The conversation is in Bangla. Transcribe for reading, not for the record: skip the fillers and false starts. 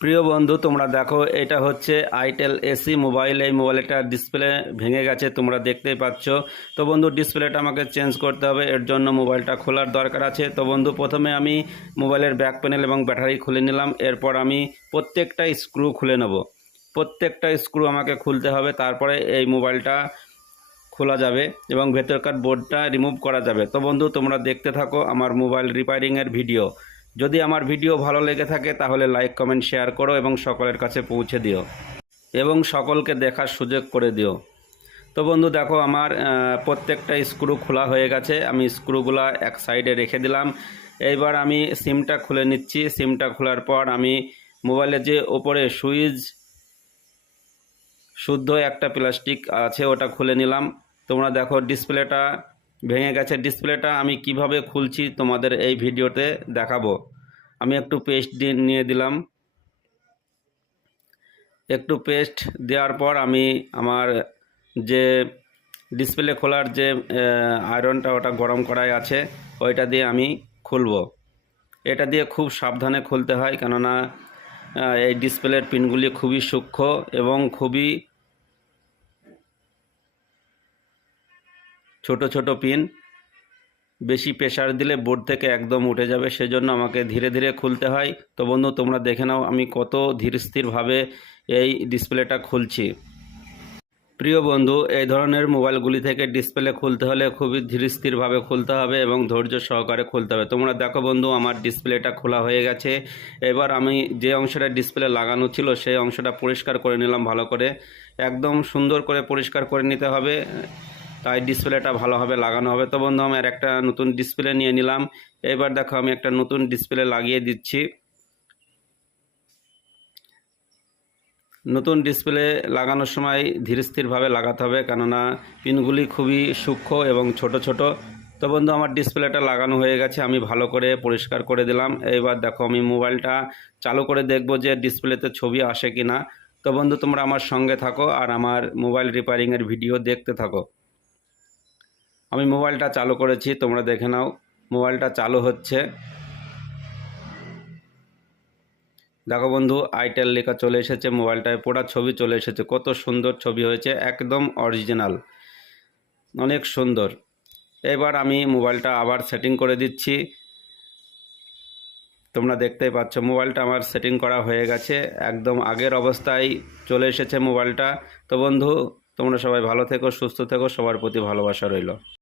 প্রিয় বন্ধু, তোমরা দেখো এটা হচ্ছে আইটেল এসি মোবাইল। এই মোবাইলটার ডিসপ্লে ভেঙে গেছে, তোমরা দেখতেই পাচ্ছ। তো বন্ধু, ডিসপ্লেটা আমাকে চেঞ্জ করতে হবে, এর জন্য মোবাইলটা খোলার দরকার আছে। তো বন্ধু, প্রথমে আমি মোবাইলের ব্যাক প্যানেল এবং ব্যাটারি খুলে নিলাম। এরপর আমি প্রত্যেকটা স্ক্রু খুলে নেব। প্রত্যেকটা স্ক্রু আমাকে খুলতে হবে, তারপরে এই মোবাইলটা খোলা যাবে এবং ভেতরকার বোর্ডটা রিমুভ করা যাবে। তো বন্ধু, তোমরা দেখতে থাকো আমার মোবাইল রিপেয়ারিংয়ের ভিডিও। যদি আমার ভিডিও ভালো লেগে থাকে তাহলে লাইক কমেন্ট শেয়ার করো এবং সকলের কাছে পৌঁছে দিও এবং সকলকে দেখার সুযোগ করে দিও। তো বন্ধু দেখো, আমার প্রত্যেকটা স্ক্রু খোলা হয়ে গেছে। আমি স্ক্রুগুলো এক সাইডে রেখে দিলাম। এইবার আমি সিমটা খুলে নিচ্ছি। সিমটা খোলার পর আমি মোবাইলের যে ওপরে সুইচ শুদ্ধ একটা প্লাস্টিক আছে ওটা খুলে নিলাম। তোমরা দেখো ডিসপ্লেটা ভেঙে গেছে। ডিসপ্লেটা আমি কিভাবে খুলছি তোমাদের এই ভিডিওতে দেখাবো। আমি একটু পেস্ট নিয়ে দিলাম। একটু পেস্ট দেওয়ার পর আমি আমার যে ডিসপ্লে খোলার যে আয়রনটা ওটা গরম করাই আছে, ওইটা দিয়ে আমি খুলব। এটা দিয়ে খুব সাবধানে খুলতে হয়, কেননা এই ডিসপ্লের পিনগুলি খুবই সূক্ষ্ম এবং খুবই ছোট ছোট পিন। বেশি প্রেসার দিলে বোর্ড থেকে একদম উঠে যাবে, সেজন্য আমাকে ধীরে ধীরে খুলতে হয়। তো বন্ধু, তোমরা দেখে নাও আমি কত ধীরস্থিরভাবে এই ডিসপ্লেটা খুলছি। প্রিয় বন্ধু, এই ধরনের মোবাইলগুলি থেকে ডিসপ্লে খুলতে হলে খুবই ধীরস্থিরভাবে খুলতে হবে এবং ধৈর্য সহকারে খুলতে হবে। তোমরা দেখো বন্ধু, আমার ডিসপ্লেটা খোলা হয়ে গেছে। এবার আমি যে অংশটা ডিসপ্লে লাগানো ছিল সেই অংশটা পরিষ্কার করে নিলাম ভালো করে। একদম সুন্দর করে পরিষ্কার করে নিতে হবে, তাই ডিসপ্লেটা ভালোভাবে লাগানো হবে। তো বন্ধু, আমি আর একটা নতুন ডিসপ্লে নিয়ে নিলাম। এবার দেখো, আমি একটা নতুন ডিসপ্লে লাগিয়ে দিচ্ছি। নতুন ডিসপ্লে লাগানোর সময় ধীরস্থিরভাবে লাগাতে হবে, কেননা পিনগুলি খুবই সূক্ষ্ম এবং ছোট ছোট। তো বন্ধু, আমার ডিসপ্লেটা লাগানো হয়ে গেছে, আমি ভালো করে পরিষ্কার করে দিলাম। এইবার দেখো, আমি মোবাইলটা চালু করে দেখব যে ডিসপ্লেতে ছবি আসে কি না। তো বন্ধু, তোমরা আমার সঙ্গে থাকো আর আমার মোবাইল রিপেয়ারিংয়ের ভিডিও দেখতে থাকো। আমি মোবাইলটা চালু করেছি, তোমরা দেখে নাও। মোবাইলটা চালু হচ্ছে। দেখো বন্ধু, আইটেল লেখা চলে এসেছে, মোবাইলটায় পুরো ছবি চলে এসেছে। কত সুন্দর ছবি হয়েছে, একদম অরিজিনাল, অনেক সুন্দর। এবার আমি মোবাইলটা আবার সেটিং করে দিচ্ছি। তোমরা দেখতেই পাচ্ছ মোবাইলটা আমার সেটিং করা হয়ে গেছে, একদম আগের অবস্থায় চলে এসেছে মোবাইলটা। তো বন্ধু, তোমরা সবাই ভালো থেকো, সুস্থ থেকো, সবার প্রতি ভালোবাসা রইল।